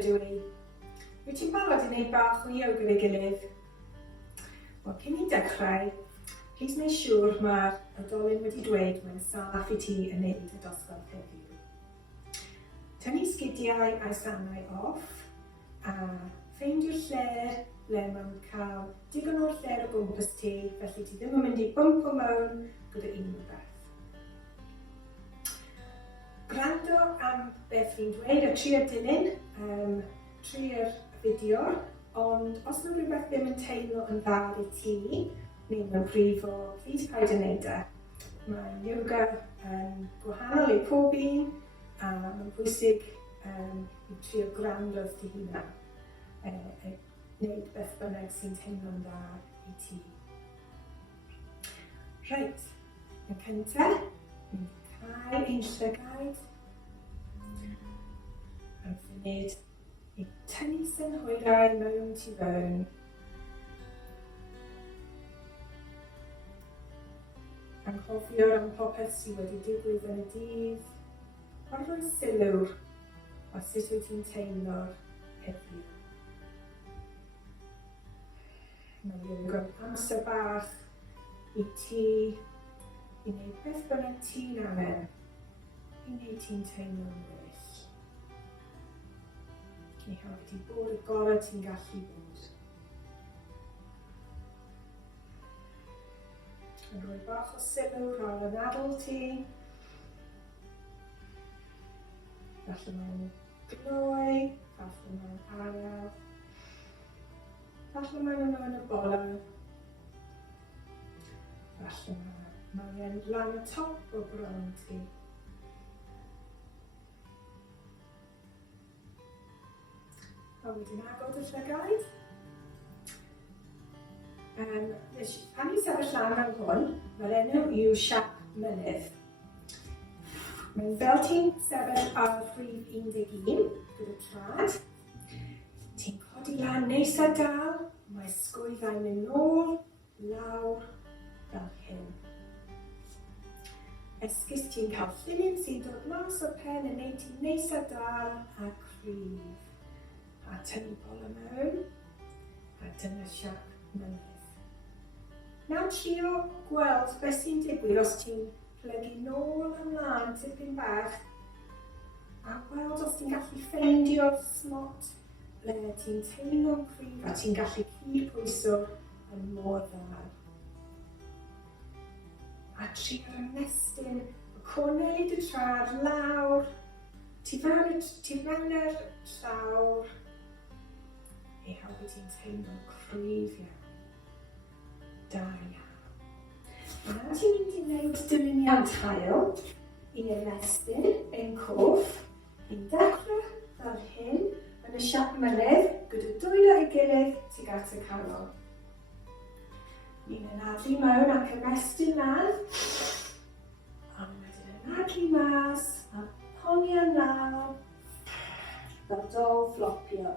ydw i. Wyt ti'n barod i wneud bach o yoga gyda'i gilydd? Wel, cyn i dechrau, plis wneud siŵr mae'r oedolyn wedi dweud mae'n saff i ti yn neud y dosbarth heddiw. Tynnu sgidiau a'i sanau off a ffeindio'r lle ble mae'n cael digon o'r lle o gwmpas ti, felly ti ddim yn mynd i bwmpo mewn gyda unrhyw beth. Gwrando am beth fi'n dweud a tri'r dilyn, tri'r fideo, ond os mae rhywbeth ddim yn teimlo yn dda i ti, neu mewn brifo, plîs paid yn neud e. Mae yoga yn gwahanol i pob un, a mae'n bwysig i trio gwrando wrth i hynna. Wneud beth bynnag sy'n teimlo'n dda i ti. Reit, yn cyntaf, cael ein llygaid yn ffynid i tynnu synhwyrau mewn tu fewn. Anghofio am popeth sydd wedi digwydd yn y dydd, a rhoi sylw o sut wyt ti'n teimlo'r heddiw. Mae yoga amser bach i ti i wneud beth bynnag ti'n angen i wneud ti'n teimlo'n well. I helpu ti bod y gorau ti'n gallu bod. Yn rhoi bach o sylw ar anadl ti. Falle mae'n gloi, falle mae'n araf, falle mae'n mewn y bola, falle mae'n lan y top o bron ti. A wedyn agor y llygaid. Pan i sefyll lan ar hwn, mae'r enw yw siap mynydd. Mae'n fel ti'n sefyll ar rhif 11 gyda trad. Ti'n codi lan neis a dal, mae sgwyddau'n mynd nôl, lawr, fel hyn. Esgus ti'n cael llinyn sy'n dod mas o'r pen yn neud ti'n neis a dal a cryf. A tynnu bola mewn, a dyna siap mynydd. Nawr trio gweld beth sy'n digwydd os ti'n plygu nôl ymlaen tipyn bach, a gweld os ti'n gallu ffeindio'r slot ble ti'n teimlo'n cryf a ti'n gallu cydbwyso yn mor dda. A trio'r ymestyn, y corneli dy trad lawr, ti fewn yr llawr, i helpu ti'n teimlo'n cryf iawn. Da iawn. Nawr ti'n mynd i wneud dyluniad hael i ymestyn ein coff. I'n dechrau fel hyn yn y siap mynydd gyda dwylo ei gilydd tuag at y canol. Ni'n anadlu mewn ac ymestyn lan. A wedyn anadlu mas a ponio lawr fel dol flopio.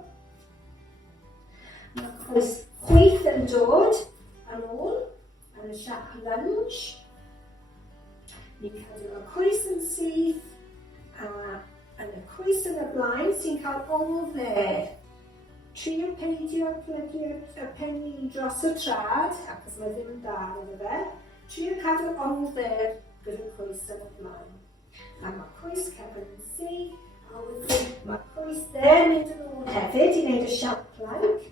Mae'r coes chwith yn dod ar ôl yn y siap lunge. Ni'n cadw y coes yn syth a yn y coes yn y blaen sy'n cael ôl dde. Trio peidio plygu'r penni dros y trad, achos mae ddim yn dda iddo fe. Trio cadw ôl dde gyda'r coes yn y blaen. A mae coes cefn yn syth, a wedyn mae coes dde'n mynd yn ôl hefyd i wneud y siap plank.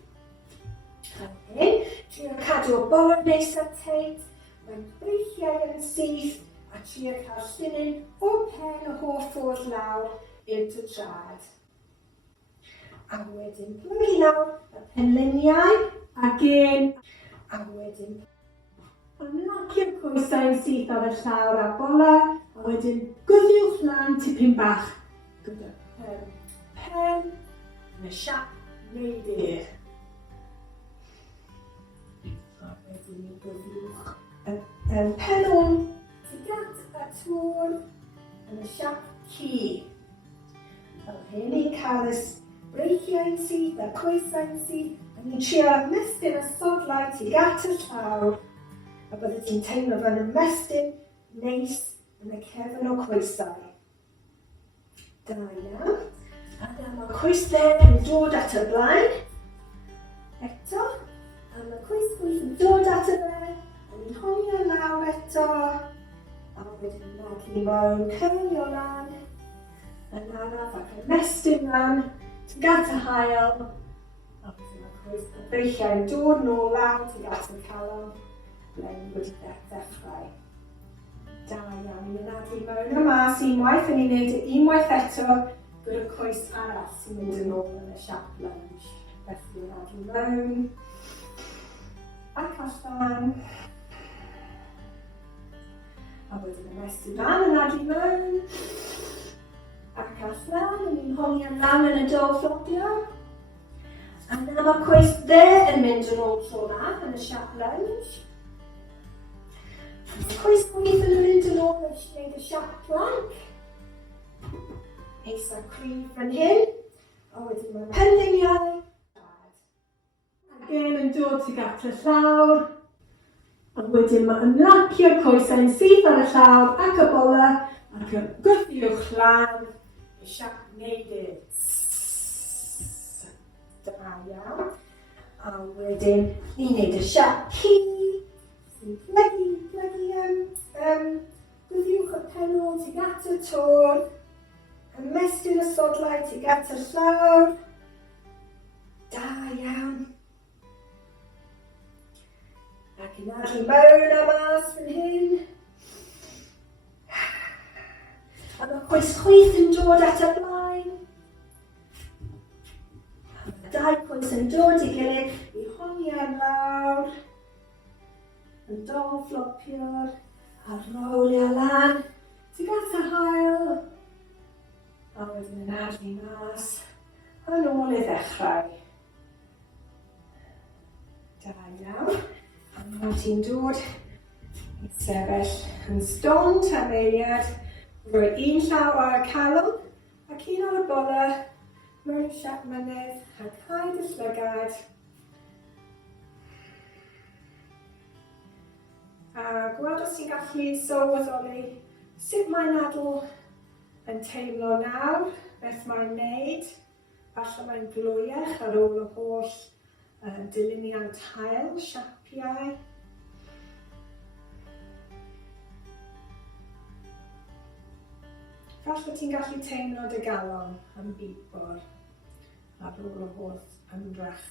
Trio cadw o bola neis a teit, mae'n breichiau yn syth a trio cael llinyn o'r pen o holl ffordd lawr i'r trad. A wedyn plygu lawr y penliniau ac un. A wedyn ymlacio'r coesau yn syth ar y llawr a bola, a wedyn gwyddiwch lan tipyn bach gyda pen yn y siap neidr. Wedyn ni gwyddiwch pen o'n tuag at y tŵr yn y siap ci. Fel hyn ni'n cael y breichiau'n syth a coesau'n syth, a ni'n trio ymestyn y sodlau tuag at y llawr, a bydde ti'n teimlo fel ymestyn neis yn y cefn o coesau. Da iawn. A dyma mae'r coesau yn dod at y blaen. Eto. A mae'r coesau yn dod at y blaen. A ni'n honio lawr eto. A wedyn nadlu mewn, cyrlio lan. Yn araf ac ymestyn lan. Tuag at y hael. A wedyn mae'r coesau breichiau yn dod nôl lawr tuag at y calon. Ble ni wedi ddechrau. Da iawn, ni'n nadlu mewn a mas unwaith, a ni'n neud unwaith eto gyda'r coes arall sy'n mynd yn ôl yn y siap lunge. Felly nadlu mewn, ac allan. A wedyn ymestyn lan a nadlu mewn, ac allan, a ni'n honio lan yn y dol fflopio. A na mae'r coes dde yn mynd yn ôl tro na yn y siap lunge. Coes gwyth yn mynd yn ôl yn gwneud y siap plank. Eisa cryf fan hyn. A wedyn mae'r pendiliau. Ac yn dod tuag at y llawr. A wedyn mae ymlacio'r coesau'n syth ar y llawr ac y bola. Ac yn gwthiwch lan y siap neidyd. Da iawn. A wedyn ni'n neud y siap ci. Gwyddiwch y penol tuag at y tor, ymestyn y sodlau tuag at y llawr. Da iawn. Ac yn adlu mewn a mas fan hyn. A mae coes chwith yn dod at y blaen. A mae dau coes yn dod i gilydd i honio lawr. Yn dol fflopio'r a rolio lan tuag at y hael. A wedyn yn adlu mas yn ôl i ddechrau. Da iawn. A mae ti'n dod i sefyll yn stond am eiliad. Rwy un llaw ar y calon ac un ar y bola mewn y siap mynydd a cael y llygad. A gweld os ti'n gallu sylweddoli sut mae nadl yn teimlo nawr, beth mae'n wneud. Falle mae'n glwyach ar ôl y holl dyluniant hael, siapiau. Falle ti'n gallu teimlo dy galon yn bibor ar ôl y holl ymdrech.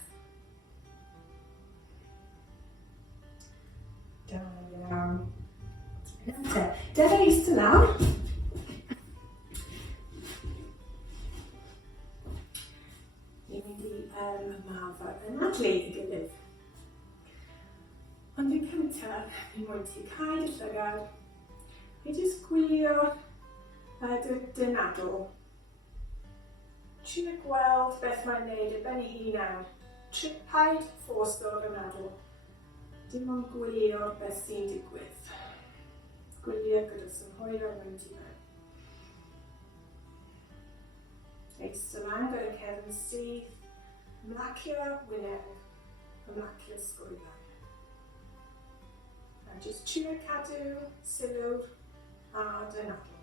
Da iawn. Nawr dewch eistedd lawr. Ni'n mynd i ymarfer anadlu i gilydd. Ond yn cyntaf, ni'n mynd i cael y llygad. I jyst gwylio dy nadl. Trio gweld beth mae'n wneud ar ben ei hunan. Paid ffosgo'r nadl. Dim ond gwylio beth sy'n digwydd. Gwylio gyda synhwyro mewn ti mewn. Eistedd lan gyda cefn syth, ymlacio'r wyneb, ymlacio'r sgwyddan. A jyst trio cadw sylw ar dy nadl.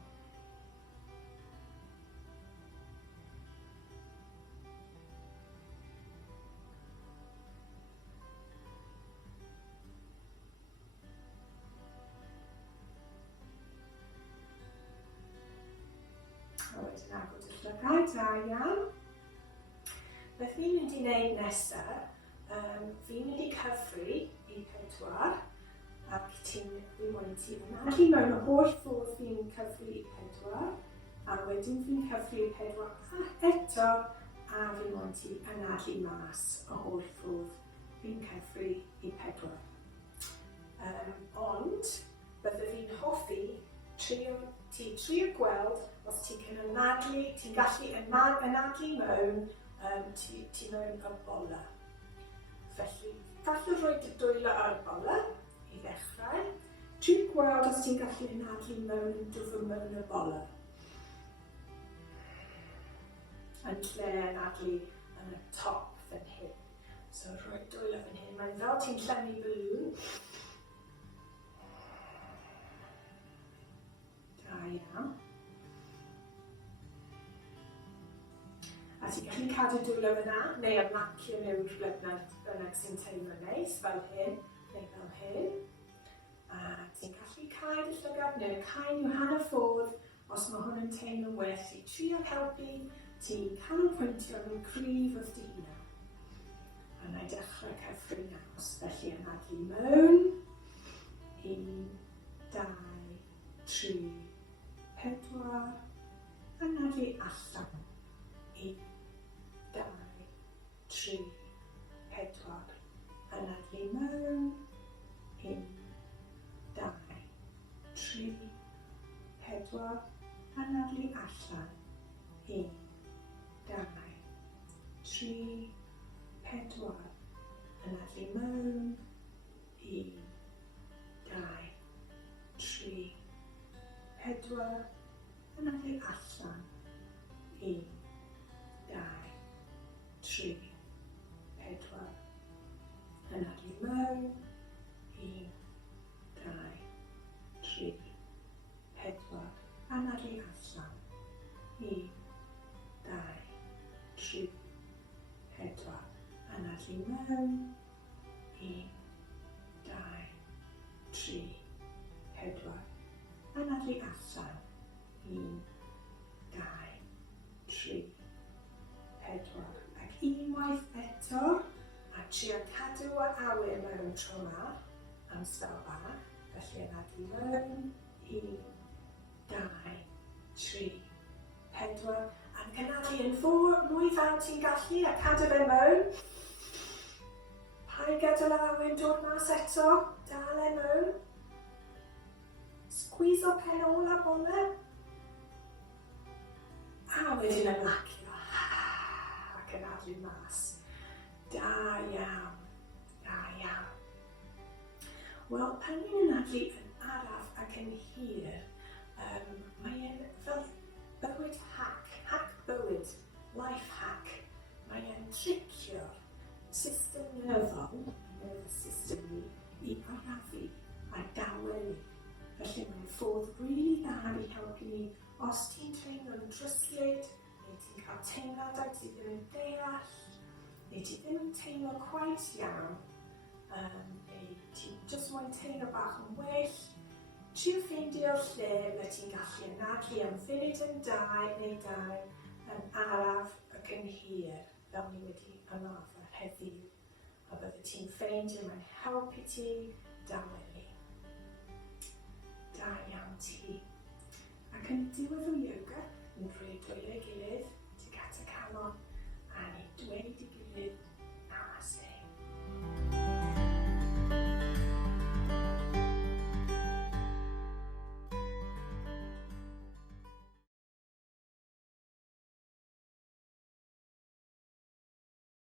A wedyn agor y llygau, da iawn. Beth ni'n mynd i wneud nesaf, fi'n mynd i cyfri i pedwar, ac fi'n mynd i anadlu mewn y holl ffordd fi'n cyfri i pedwar, a wedyn fi'n cyfri i pedwar eto, a fi'n mynd i anadlu mas y holl ffordd fi'n cyfri i pedwar. Ond, bydde fi'n hoffi trio gweld os ti'n gallu anadlu mewn ti mewn y bola. Felly, falle rhoi dy dwylo ar y bola i ddechrau. Trio gweld os ti'n gallu anadlu mewn y bola. Yn lle anadlu yn y top fan hyn. So, rhoi dwylo fan hyn. Mae'n fel ti'n llenwi balloon. Da iawn. cadw dwylo fyna, neu ymlacio mewn bynnag sy'n teimlo neis, fel hyn, neu fel hyn. A ti'n gallu cael y llygad neu cael yw hanner ffordd os mae hwn yn teimlo'n well i trio helpu ti canolbwyntio mewn cryf wrth dy hunan. A na i dechrau cyffredin naws, felly anadlu mewn. 1, 2, 3, 4. Anadlu allan. 1, 2, 3, 4. Anadlu mewn. 1, 2, 3, 4. Anadlu allan. 1, 2, 3, 4. Anadlu mewn. 1, 2, 3, 4. Anadlu allan. 1, 2, 3, 4. Anadlu mewn. 1, 2, 3, 4. Anadlu allan. 1, 2, 3, 4. Anadlu mewn. 1, 2, 3, 4. Anadlu allan. 1, 2, 3, 4. Ac unwaith eto, a trio cadw o awyr mewn tro 'ma am sbel bach. Felly anadlu mewn. 1, 2, 3, 4. A'n cynadlu yn mwy fel ti'n gallu a cadw fe mewn. Paid gadael yr awyr dod mas eto. Dal e mewn. Squeeze o pen ôl a bolle. A wedyn ymlacio. Ac anadlu mas. Da iawn. Da iawn. Wel, pan ni'n anadlu yn araf ac yn hir, mae'n fel bywyd hack bywyd, life hack. Mae'n tricio'r system nerfol, nervous system ni, i arafu a dawelu. Felly mae'n ffordd rili dda i helpu ni os ti'n teimlo'n dryslyd, neu ti'n cael teimladau ti ddim yn deall, neu ti ddim yn teimlo cweit iawn, neu ti'n jyst moyn teimlo bach yn well. Trio ffeindio'r lle ble ti'n gallu anadlu am funud yn 2 neu 2 yn araf ac yn hir, fel ni wedi ymarfer heddiw. A bydde ti'n ffeindio mae'n helpu ti dawelu. Da iawn ti. Ac yn diwedd o yoga, yn rhoi dwylo ei gilydd, tuag at y calon, a ni dweud i